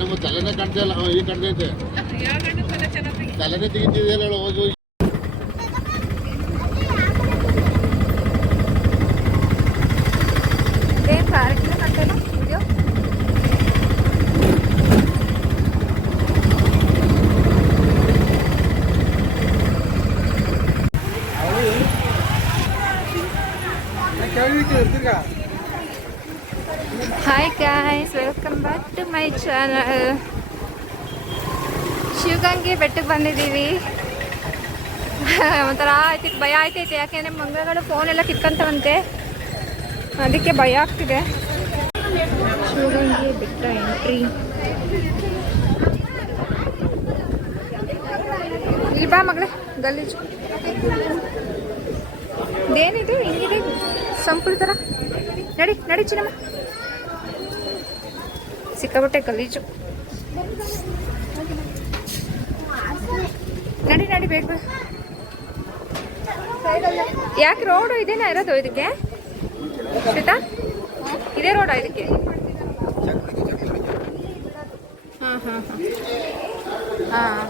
ನಮ್ಮ ತಲೆನೇ ಕಾಣ್ತಾ ಇಲ್ಲ. ಈ ಕಾಣ್ತೈತೆ ತಲೆನೇ ತೆಗಿತಿದೆಯಲ್ಲ ಹೋದು. Hi guys, welcome back to my channel. Shivagange ಬೆಟ್ಟಕ್ಕೆ ಬಂದಿದ್ದೀವಿ. ಒಂಥರ ಆಯ್ತೈತೆ, ಭಯ ಆಯ್ತೈತೆ. ಯಾಕೆಂದರೆ ಮಂಗಗಳು ಫೋನೆಲ್ಲ ಕಿತ್ಕೊಂತವಂತೆ, ಅದಕ್ಕೆ ಭಯ ಆಗ್ತಿದೆ. ಶಿವಗಂಗೆ ಬೆಟ್ಟ ಎಂಟ್ರಿ. ಇಲ್ಲಿ ಬಾ ಮಗಳೇ, ಗಲೀಜು ಇದೇನಿದು, ಹಿಂಗಿದೆ ಸಂಪುಳ ಥರ. ನಡಿ ನಡಿ ಚಿನ್ನಮ್ಮ, ಸಿಕ್ಕಾಬಟ್ಟೆ ಗಲೀಜು. ನಡಿ ನಡಿ ಬೇಗ. ಯಾಕೆ ರೋಡು ಇದೇನಾ ಇರೋದು ಇದಕ್ಕೆ ಶ್ವೇತಾ? ಇದೇ ರೋಡಾ ಇದಕ್ಕೆ? ಹಾಂ ಹಾಂ ಹಾಂ ಹಾಂ.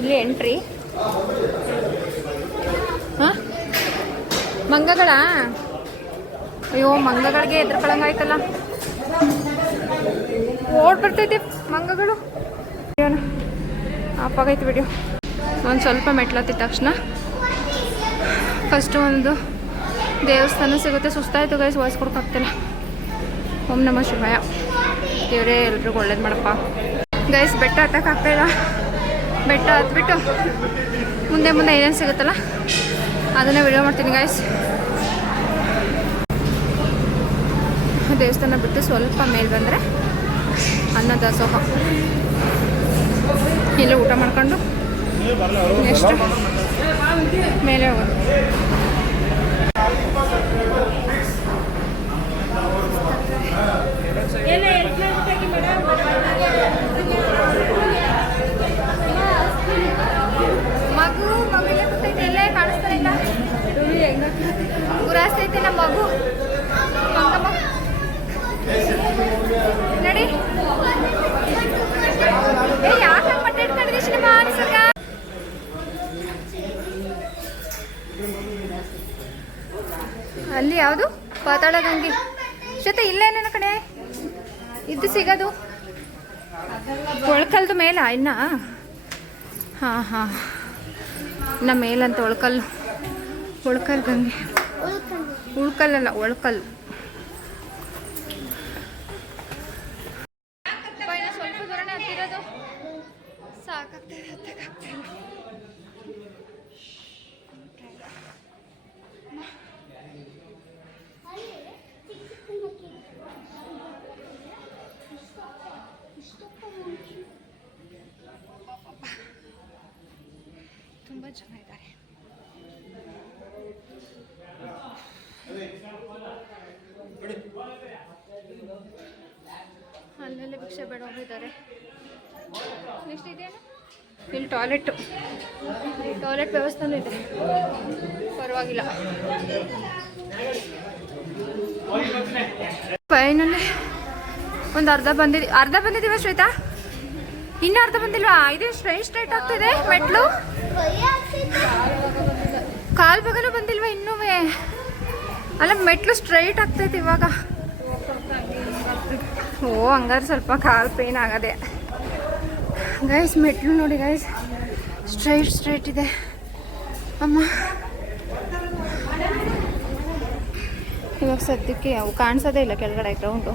ಇಲ್ಲಿ ಎಂಟ್ರಿ. ಹಾಂ, ಮಂಗಗಳ? ಅಯ್ಯೋ, ಮಂಗಗಳಿಗೆ ಎದ್ರಕೊಳಂಗಾಯ್ತಲ್ಲ. ಓಡ್ ಬರ್ತೈತೆ ಮಂಗಗಳು. ಆಪಾಗೈತೆ ವಿಡಿಯೋ. ಒಂದು ಸ್ವಲ್ಪ ಮೆಟ್ಲತ್ತಿದ ತಕ್ಷಣ ಫಸ್ಟು ಒಂದು ದೇವಸ್ಥಾನ ಸಿಗುತ್ತೆ. ಸುಸ್ತಾಯಿತು ಗೈಸ್, ವಾಯ್ಸ್ ಕೊಡೋಕ್ಕಾಗ್ತಿಲ್ಲ. ಓಂ ನಮಃ ಶಿವಾಯ. ದೇವರೇ ಎಲ್ರಿಗೂ ಒಳ್ಳೇದು ಮಾಡಪ್ಪ. ಗೈಸ್, ಬೆಟ್ಟ ಹತ್ತಕ್ಕಾಗ್ತಾಯಿಲ್ಲ. ಬೆಟ್ಟ ಹತ್ಬಿಟ್ಟು ಮುಂದೆ ಮುಂದೆ ಏನೇನು ಸಿಗುತ್ತಲ್ಲ ಅದನ್ನೇ ವಿಡಿಯೋ ಮಾಡ್ತೀನಿ ಗೈಸ್. ದೇವಸ್ಥಾನ ಬಿಟ್ಟು ಸ್ವಲ್ಪ ಮೇಲೆ ಬಂದರೆ ಅನ್ನದಾಸೋಹ. ಇಲ್ಲೇ ಊಟ ಮಾಡ್ಕೊಂಡು ನೆಕ್ಸ್ಟ್ ಮೇಲೆ ಹೋಗೋದು. ಮಗು ಮಗುಗೆ ಗೊತ್ತೈತೆ, ಎಲ್ಲೇ ಕಾಣಿಸ್ತಾ ಇಲ್ಲ. ಗುರಾಸ್ತೈತೆ ನಮ್ಮ ಮಗು. ನಡಿ. ಯಾಕೆ ಪಟ್ಟೆ ಇಟ್ಕೊಂಡಿದ್ದೀವಿ ಸಿನಿಮಾ ಅನ್ಸಕ? ಅಲ್ಲಿ ಯಾವುದು ಪಾತಾಳ ಗಂಗೆ ಜೊತೆ ಇಲ್ಲೇನೇನು ಕಡೆ ಇದು ಸಿಗೋದು? ಒಳ್ಕಲ್ದು ಮೇಲ ಇನ್ನ? ಹಾಂ ಹಾಂ, ಇನ್ನು ಮೇಲಂತ ಒಳ್ಕಲ್ಲು. ಒಳ್ಕಲ್ ಗಂಗೆ, ಉಳ್ಕಲ್ಲಲ್ಲ ಒಳ್ಕಲ್ಲು. ಸ್ವಲ್ಪ ದೂರನೇ ಹತ್ತಿರೋದು, ಸಾಕಾಗ್ತದೆ, ಹತ್ತಕ್ಕಾಗ್ತಿಲ್ಲ. ತುಂಬ ಜನ ಇದ್ದಾರೆ. ಅಲ್ಲೆಲ್ಲ ಭಿಕ್ಷೆ ಬೇಡ ಹೋಗಿದ್ದಾರೆ. ನೆಕ್ಸ್ಟ್ ಇದೇನು, ಇಲ್ಲಿ ಟಾಯ್ಲೆಟ್ ವ್ಯವಸ್ಥೆನೂ ಇದೆ, ಪರವಾಗಿಲ್ಲ. ಫೈನಲಿ ಒಂದು ಅರ್ಧ ಬಂದಿದ್ದೀವ ಶ್ವೇತಾ? ಇನ್ನೂ ಅರ್ಧ ಬಂದಿಲ್ವಾ? ಇದೇ ಸ್ಟ್ರೈಟ್ ಆಗ್ತಿದೆ ಮೆಟ್ಲು. ಕಾಲು ಬಗಲು ಬಂದಿಲ್ವಾ ಇನ್ನೂ? ಅಲ್ಲ, ಮೆಟ್ಲು ಸ್ಟ್ರೈಟ್ ಆಗ್ತೈತೆ ಇವಾಗ. ಓ, ಹಂಗಾದ್ರೆ ಸ್ವಲ್ಪ ಕಾಲು ಪೇನ್ ಆಗದೆ ಗೈಸ್. ಮೆಟ್ಲು ನೋಡಿ ಗೈಸ್, ಸ್ಟ್ರೈಟ್ ಇದೆ ಅಮ್ಮ. ಇವಾಗ ಸದ್ಯಕ್ಕೆ ಅವು ಕಾಣಿಸೋದೇ ಇಲ್ಲ ಕೆಳಗಡೆ ಗ್ರೌಂಡು.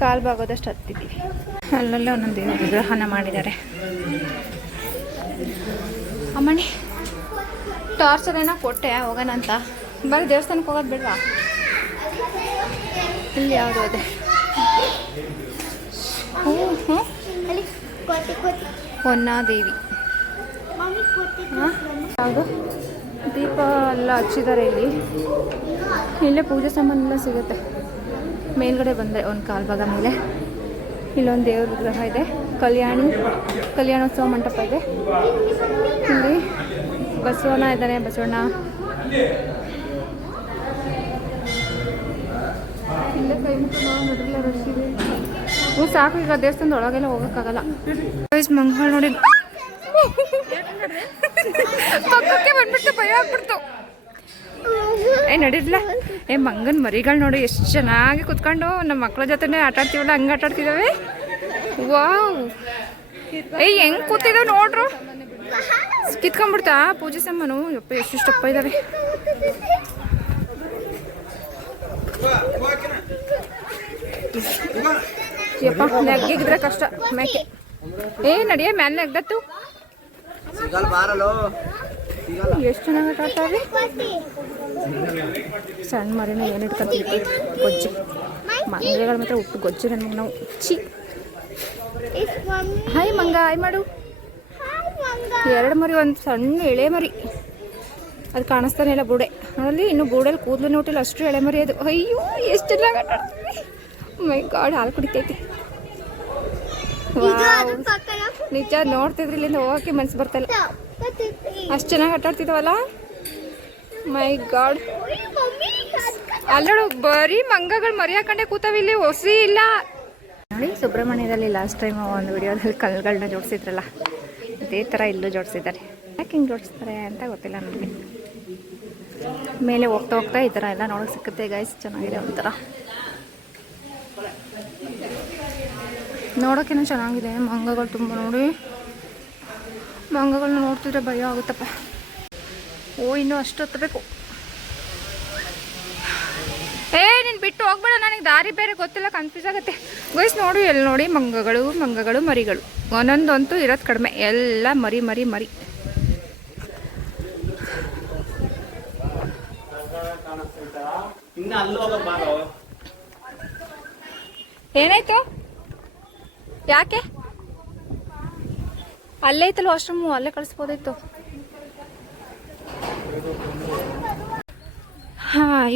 ಕಾಲು ಬಾಗೋದಷ್ಟು ಹತ್ತಿದ್ದೀವಿ. ಅಲ್ಲಲ್ಲೇ ಒಂದೊಂದು ದೇವ್ರ ವಿಗ್ರಹನ ಮಾಡಿದ್ದಾರೆ. ಅಮ್ಮಣಿ ಟಾರ್ಚರೇನ ಕೊಟ್ಟೆ ಹೋಗೋಣ ಅಂತ. ಬರೀ ದೇವಸ್ಥಾನಕ್ಕೆ ಹೋಗೋದು ಬಿಡ್ವಾ? ಇಲ್ಲಿ ಯಾವುದು ಅದೇ ಹೊನ್ನಾದೇವಿ. ಹಾಂ, ಯಾವುದು ದೀಪ ಎಲ್ಲ ಹಚ್ಚಿದ್ದಾರೆ ಇಲ್ಲಿ. ಇಲ್ಲೇ ಪೂಜೆ ಸಾಮಾನೆಲ್ಲ ಸಿಗುತ್ತೆ. ಮೇಲ್ಗಡೆ ಬಂದೆ ಒಂದು ಕಾಲು ಭಾಗ ಮೇಲೆ ಇಲ್ಲೊಂದು ದೇವ್ರ ವಿಗ್ರಹ ಇದೆ. ಕಲ್ಯಾಣೋತ್ಸವ ಮಂಟಪ ಇದೆ. ಇಲ್ಲಿ ಬಸವಣ್ಣ ಇದ್ದಾನೆ. ಬಸವಣ್ಣ ಇಲ್ಲೇ ಕೈ ಮುಖ ನೋಡಿಲ್ಲ, ರಶ್ ಇದೆ. ಸಾಕು, ಈಗ ದೇವಸ್ಥಾನದ ಒಳಗೆಲ್ಲ ಹೋಗೋಕ್ಕಾಗಲ್ಲ. ಮಂಗಳ ನೋಡಿ ಪಕ್ಕಕ್ಕೆ ಬಂದ್ಬಿಟ್ಟು ಭಯ ಆಗ್ಬಿಡ್ತು. ನಡೀರ್ಲ ಮಂಗನ ಮರಿಗಳು ನೋಡಿ ಎಷ್ಟು ಚೆನ್ನಾಗಿ ಕುತ್ಕೊಂಡು ನಮ್ಮ ಮಕ್ಕಳ ಜೊತೆನೇ ಆಟ ಆಡ್ತೀವಲ್ಲ ಹಂಗೆ ಆಟ ಆಡ್ತಿದ್ದಾವೆ. ವಾವ್, ಹೆಂಗ್ ಕೂತಿದಾವೆ ನೋಡ್ರು. ಕಿತ್ಕೊಂಡ್ಬಿಡ್ತಾ ಪೂಜೆ ಸಾಮಾನು. ಯಪ್ಪ ಎಷ್ಟೆಷ್ಟಪ್ಪ ಇದ್ದಾವೆ. ಯಪ್ಪ ನೆಗ್ಗಿದ್ರೆ ಕಷ್ಟ. ಮೇಕೆ ನಡಿಯ ಮ್ಯಾಲೆ ನೆಗ್ದತ್ತು. ಎಷ್ಟು ಚೆನ್ನಾಗಿ ಆಟ ಆಡ್ತಾವೆ. ಸಣ್ಣ ಮರಿನ ಏನು ಇಟ್ಕೊತೀವಿ ಗೊಜ್ಜು. ಮಂಗಗಳ ಮಾತ್ರ ಹುಟ್ಟು ಗೊಜ್ಜು. ನನ್ಗೆ ನಾವು ಚಿ ಹಾಯ್ ಮಂಗ, ಹಾಯ್ ಮಾಡು. 2 ಮರಿ, ಒಂದು ಸಣ್ಣ ಎಳೆ ಮರಿ. ಅದು ಕಾಣಿಸ್ತಾನೆ ಇಲ್ಲ ಬೂಡೆ. ಅದರಲ್ಲಿ ಇನ್ನು ಬೂಡೆಲ್ಲಿ ಕೂದಲು ನೋಟಿಲ್ಲ, ಅಷ್ಟು ಎಳೆ ಮರಿ ಅದು. ಅಯ್ಯೋ ಎಷ್ಟು ಚೆನ್ನಾಗಿ ಆಟ ಆಡ್ತೀವಿ. ಮೈ ಗಾಡ್, ಹಾಲು ಕುಡಿತೈತಿ. ನಿಜ ನೋಡ್ತಿದ್ರಿ ಇಲ್ಲಿಂದ ಹೋಗಕ್ಕೆ ಮನ್ಸು ಬರ್ತಲ್ಲ. ಅಷ್ಟು ಚೆನ್ನಾಗಿ ಆಟ ಆಡ್ತಿದ್ವಲ್ಲ. ಮೈ ಗಾಡ್, ಅಲ್ಲೋಡು ಬರೀ ಮಂಗಗಳು ಮರಿ ಹಾಕೊಂಡೆ ಕೂತಾವ. ಇಲ್ಲಿ ಹೊಸಿ ಇಲ್ಲ ನೋಡಿ. ಸುಬ್ರಹ್ಮಣ್ಯದಲ್ಲಿ ಲಾಸ್ಟ್ ಟೈಮ್ ಒಂದು ವಿಡಿಯೋದಲ್ಲಿ ಕಲ್ಲುಗಳನ್ನ ಜೋಡಿಸಿದ್ರಲ್ಲ, ಇದೇ ಥರ ಇಲ್ಲೂ ಜೋಡಿಸಿದ್ದಾರೆ. ಯಾಕೆ ಹಿಂಗೆ ಜೋಡಿಸ್ತಾರೆ ಅಂತ ಗೊತ್ತಿಲ್ಲ ನನಗೆ. ಮೇಲೆ ಹೋಗ್ತಾ ಹೋಗ್ತಾ ಈ ಥರ ಎಲ್ಲ ನೋಡೋಕೆ ಸಿಕ್ಕುತ್ತೆ ಗೈಸ್. ಚೆನ್ನಾಗಿದೆ ಒಂಥರ, ನೋಡೋಕ್ಕೇನೋ ಚೆನ್ನಾಗಿದೆ. ಮಂಗಗಳು ತುಂಬ ನೋಡಿ. ಮಂಗಗಳನ್ನ ನೋಡ್ತಿದ್ರೆ ಭಯ ಆಗುತ್ತಪ್ಪ. ಇನ್ನೂ ಅಷ್ಟು ಹತ್ತಬೇಕು. ನೀನು ಬಿಟ್ಟು ಹೋಗ್ಬೇಡ, ನನಗೆ ದಾರಿ ಬೇರೆ ಗೊತ್ತಿಲ್ಲ, ಕನ್ಫ್ಯೂಸ್ ಆಗುತ್ತೆ ಗೈಸ್. ನೋಡಿ ಎಲ್ಲಿ ನೋಡಿ ಮಂಗಗಳು ಮರಿಗಳು. ಒಂದೊಂದಂತೂ ಇರೋದು ಕಡಿಮೆ, ಎಲ್ಲ ಮರಿ ಮರಿ ಮರಿ. ಏನಾಯ್ತು? ಯಾಕೆ? ಅಲ್ಲೇ ಐತಲ್ಲ ವಾಶ್ರೂಮು, ಅಲ್ಲೇ ಕಳಿಸ್ಬೋದಾಯ್ತು.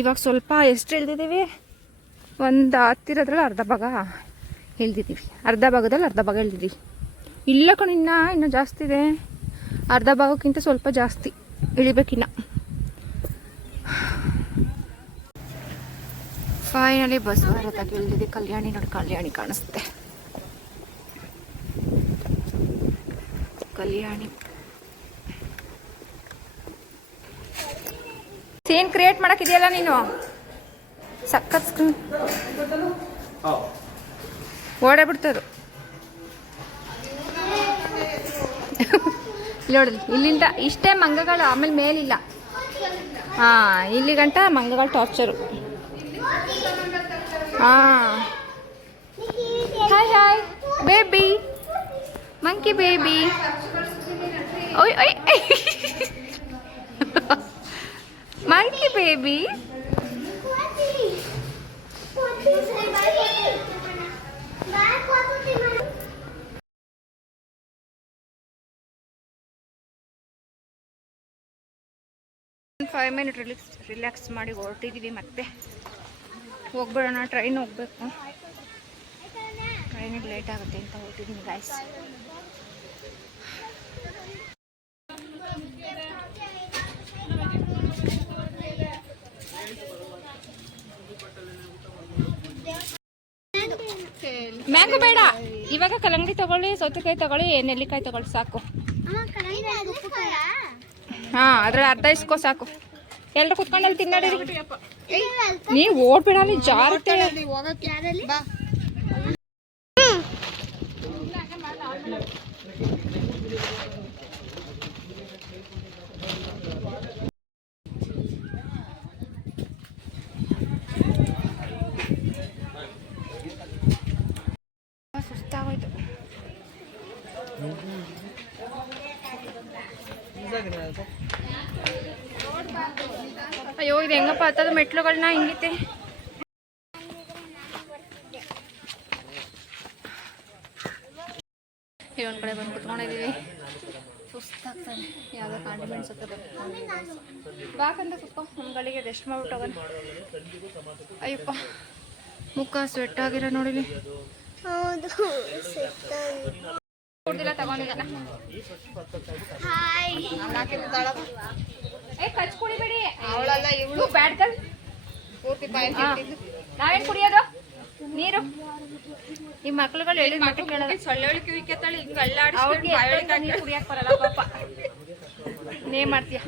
ಇವಾಗ ಸ್ವಲ್ಪ ಎಷ್ಟು ಇಳ್ದಿದ್ದೀವಿ? ಒಂದು ಹತ್ತಿರದ್ರಲ್ಲಿ ಅರ್ಧ ಭಾಗ ಇಳ್ದಿದ್ದೀವಿ. ಅರ್ಧ ಭಾಗದಲ್ಲಿ ಅರ್ಧ ಭಾಗ ಇಳ್ದಿದ್ದೀವಿ. ಇಲ್ಲ ಇನ್ನೂ ಜಾಸ್ತಿ ಇದೆ. ಅರ್ಧ ಭಾಗಕ್ಕಿಂತ ಸ್ವಲ್ಪ ಜಾಸ್ತಿ ಇಳಿಬೇಕಿನ್ನ. ಫೈನಲಿ ಬಸ್ ಬರೋದಾಗಿ ಇಳಿದಿದೆ. ಕಲ್ಯಾಣಿ ನೋಡಿ, ಕಲ್ಯಾಣಿ ಕಾಣಿಸುತ್ತೆ. ಕಲ್ಯಾಣಿ ಸೀನ್ ಕ್ರಿಯೇಟ್ ಮಾಡಕ್ಕಿದೆಯಲ್ಲ ನೀನು. ಸಖತ್ ಸ್ಕ್ರೀನ್ ಓಡೇ ಬಿಡ್ತದು. ನೋಡಿ ಇಲ್ಲಿಂದ ಇಷ್ಟೇ ಮಂಗಗಳು, ಆಮೇಲೆ ಮೇಲಿಲ್ಲ. ಇಲ್ಲಿ ಗಂಟ ಮಂಗಗಳ torture. Hi hi baby, monkey baby. ಓಯ್ ಓಯ್ ಮಂಕಿ ಬೇಬಿ. ಒಂದು 5 ಮಿನಿಟ್ ರಿಲ್ಯಾಕ್ಸ್ ಮಾಡಿ ಹೊರಟಿದ್ದೀವಿ. ಮತ್ತೆ ಹೋಗ್ಬಿಡೋಣ, ಟ್ರೈನ್ ಹೋಗ್ಬೇಕು. ಟ್ರೈನಿಗೆ ಲೇಟ್ ಆಗುತ್ತೆ ಅಂತ ಹೊರಟಿದ್ದೀನಿ ಗಾಯ್ಸ್. ಮ್ಯಾಂಗೋ ಬೇಡ, ಇವಾಗ ಕಲ್ಲಂಗಡಿ ತಗೊಳ್ಳಿ, ಸೌತೆಕಾಯಿ ತಗೊಳ್ಳಿ, ನೆಲ್ಲಿಕಾಯಿ ತಗೊಳ್ಳಿ ಸಾಕು. ಅದ್ರಲ್ಲಿ ಅರ್ಧ ಇಸ್ಕೋ ಸಾಕು. ಎಲ್ಲರೂ ಕುತ್ಕೊಂಡಲ್ಲಿ ತಿನ್ನಾಡಿ. ನೀವು ಓಡ್ಬಿಡಲಿ, ಜಾರುತ್ತೆ. ಸುಸ್ತಾಗೋಯ್ತು. ಅಯ್ಯೋ, ಇದು ಹೆಂಗಪ್ಪ ಹತ್ತದ ಮೆಟ್ಲುಗಳನ್ನ ಹಿಂಗಿತ್ತೆ. ಈ ಒಂದು ಕಡೆ ಬಂದು ಕುತ್ಕೊಂಡಿದ್ದೀವಿ. ಸುಸ್ತಾಗ್ತಾನೆ. ಯಾವುದೋ ಕಾಂಡಿಮೆಂಟ್ಸ್ ಹತ್ರ ಬರ್ಬೇಕು. ಬಾಕಂತ ಕುತ್ಕೊ, ನಮ್ಗಳಿಗೆ ರೆಸ್ಟ್ ಮಾಡ್ಬಿಟ್ಟು ಹೋಗೋಣ. ಅಯ್ಯಪ್ಪ ಮುಖ ಸ್ವೆಟ್ ಆಗಿರೋ ನೋಡಿಲಿ. ಹೌದು ಕುಡ್ದಿಲ್ಲ ತಗೊಂಡಿದ್ದಾನ. ಕಚ್ ಕುಡಿಬೇಡಿ, ಅವಳಲ್ಲ ಇವಳು ಬ್ಯಾಡ್ ಗರ್ಲ್. ನಾವೇನ್ ಕುಡಿಯೋದು ನೀರು? ಈ ಮಕ್ಳುಗಳು ಹೇಳಿದ ಮಟ್ಟಿಗೆ ಕೇಳೋದು. ಅವ್ರಿಗೆ ನೀರು ಕುಡಿಯಕ್ ಬರಲ್ಲ ಪಾಪ. ನೇ ಮಾಡ್ತೀಯ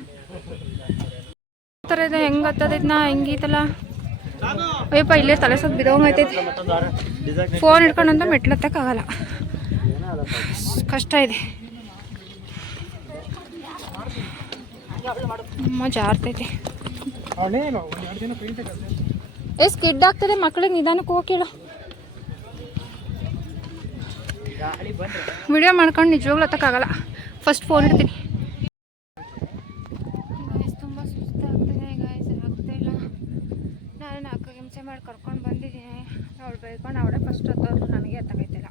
ಥರ ಇದೆ. ಹೆಂಗ್ ಹತ್ತದಿದ್ನ ಹೆಂಗೀತಲ್ಲ. ಅಯ್ಯಪ್ಪ ಇಲ್ಲೇ ತಲೆ ಸ್ವಲ್ಪ ಬಿದೋಂಗೈತೈತಿ. ಫೋನ್ ಹಿಡ್ಕೊಂಡಂತ ಮೆಟ್ಲು ಹತ್ತಕ್ಕಾಗಲ್ಲ, ಕಷ್ಟ ಇದೆ. ಅಮ್ಮ ಜಾರ್ತೈತಿ. ಸ್ಕಿಡ್ ಆಗ್ತದೆ ಮಕ್ಳಿಗೆ, ನಿಧಾನಕ್ಕೆ ಹೋಗಿಲ್ಲ. ವಿಡಿಯೋ ಮಾಡ್ಕೊಂಡು ನಿಜವಾಗ್ಲೂ ಹತ್ತಕ್ಕಾಗಲ್ಲ. ಫಸ್ಟ್ ಫೋನ್ ಇಡ್ತೀನಿ. ತುಂಬ ಸುಸ್ತಾಗ್ತದೆ ಗಾಯ್ಸ್, ಆಗ್ತಾಯಿಲ್ಲ. ನಾನು 4 ನಿಮಿಷ ಮಾಡಿ ಕರ್ಕೊಂಡು ಬಂದಿದ್ದೀನಿ. ಅವಳು ಬೈಕೊಂಡು ಅವಳೇ ಫಸ್ಟ್ ಹತ್ತೋದು, ನನಗೆ ಹತ್ತಕೈತಿಲ್ಲ.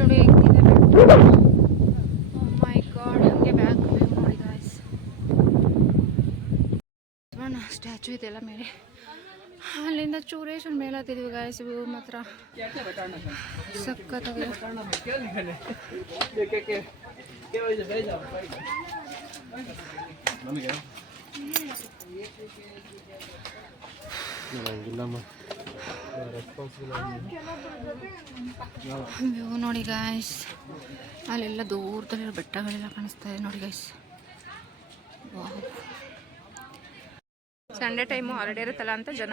ನೋಡಿ ಹೆಂಗಿದೆ. ಮೈ ಗಾಡ್, ಹಂಗೆ ಬ್ಯಾಗ್ ನೋಡಿ ಗಾಯ್ಸ್. ಸ್ಟ್ಯಾಚು ಇದೆಲ್ಲ ಮೇಲೆ. ಅಲ್ಲಿಂದ ಚೂರೇಶ್ವರ ಮೇಲೆ ಹತ್ತಿದ್ವಿ ಗಾಯ್ಸ್. ವ್ಯೂ ಮಾತ್ರ ಸಖತ್ತಾಗಿದೆ. ವ್ಯೂ ನೋಡಿ ಗಾಯ್ಸ್. ಅಲ್ಲೆಲ್ಲ ದೂರದಲ್ಲಿರೋ ಬೆಟ್ಟಗಳೆಲ್ಲ ಕಾಣಿಸ್ತಾ ಇದೆ ನೋಡಿ ಗಾಯ್ಸ್. ಸಂಡೇ ಟೈಮು ಹಾಲಿಡೇ ಇರುತ್ತಲ್ಲ ಅಂತ ಜನ.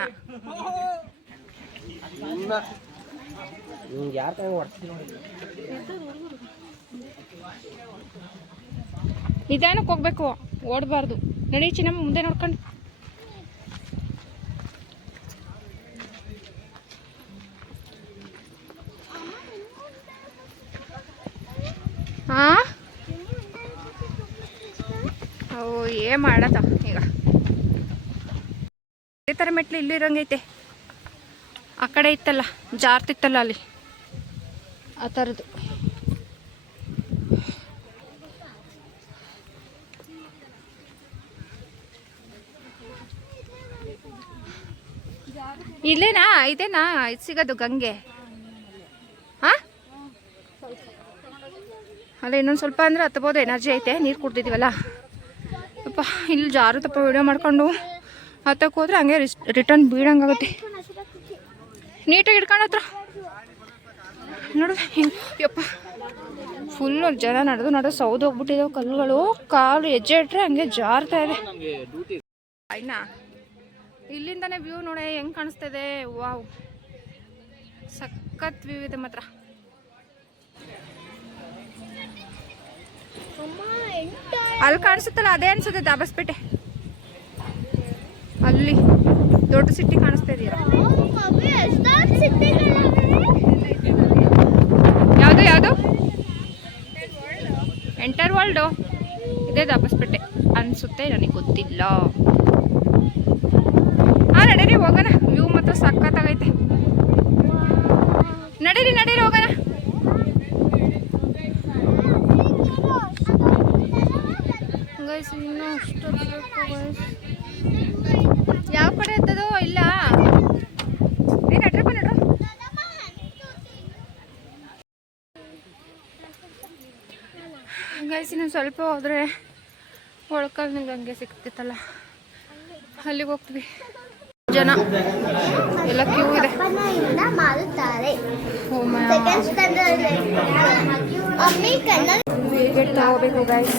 ನಿಧಾನಕ್ಕೆ ಹೋಗ್ಬೇಕು, ಓಡಬಾರ್ದು. ನಡಿ ಚಿನ್ನಮ್ಮ ಮುಂದೆ ನೋಡ್ಕೊಂಡು. ಅವು ಏನ್ ಮಾಡತ್ತ ಈಗ. ಈ ಥರ ಮೆಟ್ಲು ಇಲ್ಲೂ ಇರೋಂಗೈತೆ. ಆ ಕಡೆ ಇತ್ತಲ್ಲ, ಜಾರ್ತಿತ್ತಲ್ಲ ಅಲ್ಲಿ, ಆ ಥರದ್ದು. ಇಲ್ಲೇನಾ ಇದೇನಾ ಇದು ಸಿಗೋದು ಗಂಗೆ? ಹಾಂ ಅಲ್ಲ, ಇನ್ನೊಂದು ಸ್ವಲ್ಪ ಅಂದರೆ ಹತ್ಬೋದು. ಎನರ್ಜಿ ಐತೆ, ನೀರು ಕುಡ್ದಿದ್ದೀವಲ್ಲ. ಅಪ್ಪ ಇಲ್ಲಿ ಜಾರುತ್ತಪ್ಪ. ವಿಡಿಯೋ ಮಾಡ್ಕೊಂಡು ಹತ್ತಕ್ಕೆ ಹೋದ್ರೆ ಹಂಗೆ ರಿಟರ್ನ್ ಬೀಳಂಗಾಗುತ್ತೆ. ನೀಟಾಗಿ ಹಿಡ್ಕೊಂಡು ಹತ್ರ ನೋಡು. ಯಪ್ಪ ಫುಲ್ಲು ಜನ ನಡೆದು ಸೌದು ಹೋಗ್ಬಿಟ್ಟಿದ್ದಾವೆ ಕಲ್ಲುಗಳು. ಕಾಲು ಹೆಜ್ಜೆ ಇಟ್ಟರೆ ಹಂಗೆ ಜಾರ್ತಾ ಇದೆ. ಆಯ್ನಾ ಇಲ್ಲಿಂದನೇ ವ್ಯೂ ನೋಡಿ ಹೆಂಗೆ ಕಾಣಿಸ್ತಿದೆ. ವಾವ್, ಸಖತ್ ವ್ಯೂ ಇದೆ ಮಾತ್ರ. ಅಲ್ಲಿ ಕಾಣಿಸುತ್ತಲ್ಲ ಅದೇ ಅನ್ಸುತ್ತೆ ದಾಬಸ್ಪೇಟೆ. ಅಲ್ಲಿ ದೊಡ್ಡ ಸಿಟಿ ಕಾಣಿಸ್ತಾ ಇದೆಯಾ? ಯಾವುದು ಯಾವುದು? ಎಂಟರ್ ವರ್ಲ್ಡು ಇದೇ ದಾಬಸ್ಪೇಟೆ ಅನ್ಸುತ್ತೆ, ನನಗೆ ಗೊತ್ತಿಲ್ಲ. ನಡೀರಿ ಹೋಗೋಣ. ವ್ಯೂ ಮಾತ್ರ ಸಖತ್ತಾಗೈತೆ. ನಡೀರಿ ನಡೀರಿ ಹೋಗೋಣ. ಗೈಸ್ ಇನ್ನೂ ಅಷ್ಟು ಯಾವ ಕಡೆ ಹತ್ತದೋ ಇಲ್ಲ. ನಡ್ರಪ್ಪ ನಡ್ರು. ಗೈಸ್ ಇನ್ನೊಂದು ಸ್ವಲ್ಪ ಹೋದ್ರೆ ಒಳಕಲ್ ನಿಮ್ಗೆ ಹಂಗೆ ಸಿಗ್ತಿತ್ತಲ್ಲ, ಅಲ್ಲಿಗೆ ಹೋಗ್ತೀವಿ. ಜನ ಎಲ್ಲ ಕ್ಯೂ ಇದೆ. ಟಿಕೆಟ್ ತಗೋಬೇಕು ಗೈಸ್.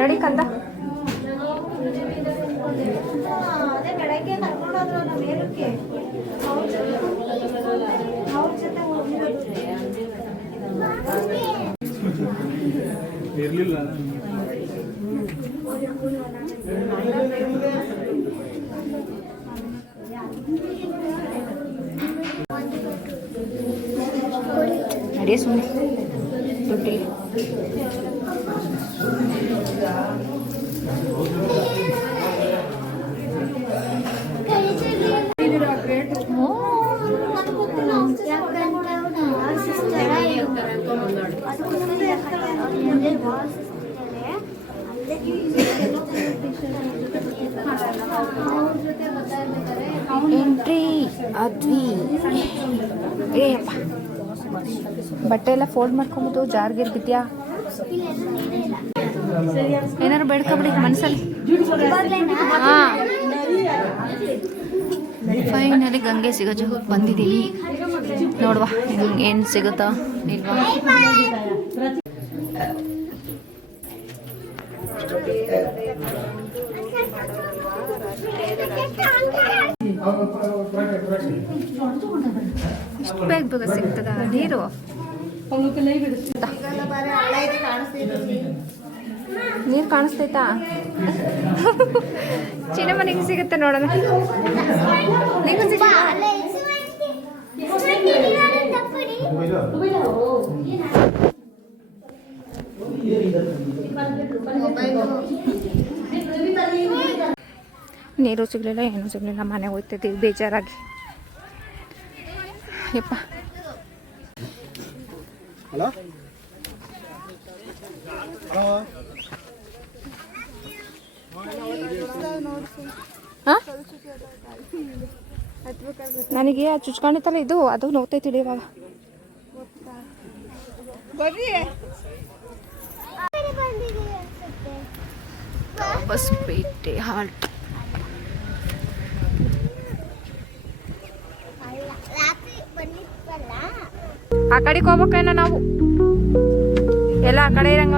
ನಡಿ ಕಂದ. ಬೆಳಗ್ಗೆ ಕರ್ಕೊಂಡೋದ್ರು ನಮ್ಮ ಮೇಲಕ್ಕೆ ಅವ್ರ ಜೊತೆ ಇರಲಿಲ್ಲ. ನಡೆಯ ಸುಮ್ಮನೆ ದುಡ್ಡಿಲ್ಲ. ಎಂಟ್ರಿ ಅದ್ವಿ ಏಪ್ಪ ಬಟ್ಟೆ ಎಲ್ಲ ಫೋಲ್ಡ್ ಮಾಡ್ಕೊಂಬಿಟ್ಟು ಜಾರ್ಗಿರ್ ಬಿದ್ಯಾ ಏನಾರು ಬೇಡ್ಕೊಬಿಡಿ ಮನಸ್ಸಲ್ಲಿ. ಹಾಂ ಫೈನಲಿ ಗಂಗೆ ಸಿಗೋ ಜಾಗಕ್ಕೆ ಬಂದಿದ್ದೀವಿ. ನೋಡುವ ಏನು ಸಿಗುತ್ತಾ ಇಲ್ವಾ. ಇಷ್ಟು ಬೇಗ ಸಿಗ್ತದ ನೀರು? ನೀರು ಕಾಣಿಸ್ತೈತಾ? ಚಿನ್ನಮ್ಮ ನಿಂಗೆ ಸಿಗುತ್ತೆ ನೋಡೋಣ. ನಿಂಗೆ ಸಿಗುತ್ತೆ ನೀರು ಸಿಗಲಿಲ್ಲ, ಏನೂ ಸಿಗಲಿಲ್ಲ. ಮನೆಗೆ ಹೋಗ್ತಿದ್ದೀವಿ ಬೇಜಾರಾಗಿ. ಯಪ್ಪ ಹಲೋ ಹಾಂ ನನಗೆ ಚುಚ್ಕೊಂಡಿತ್ತಲ್ಲ ಇದು, ಅದು ನೋಡ್ತೈತಿ ಇವಾಗ. ಬಸ್ಪೇಟೆ ಹಾಲ್ಟ್. ಆ ಕಡೆಗೆ ಹೋಗ್ಬೇಕೇನ ನಾವು ಎಲ್ಲ ಆ ಕಡೆ ಇರಂಗ.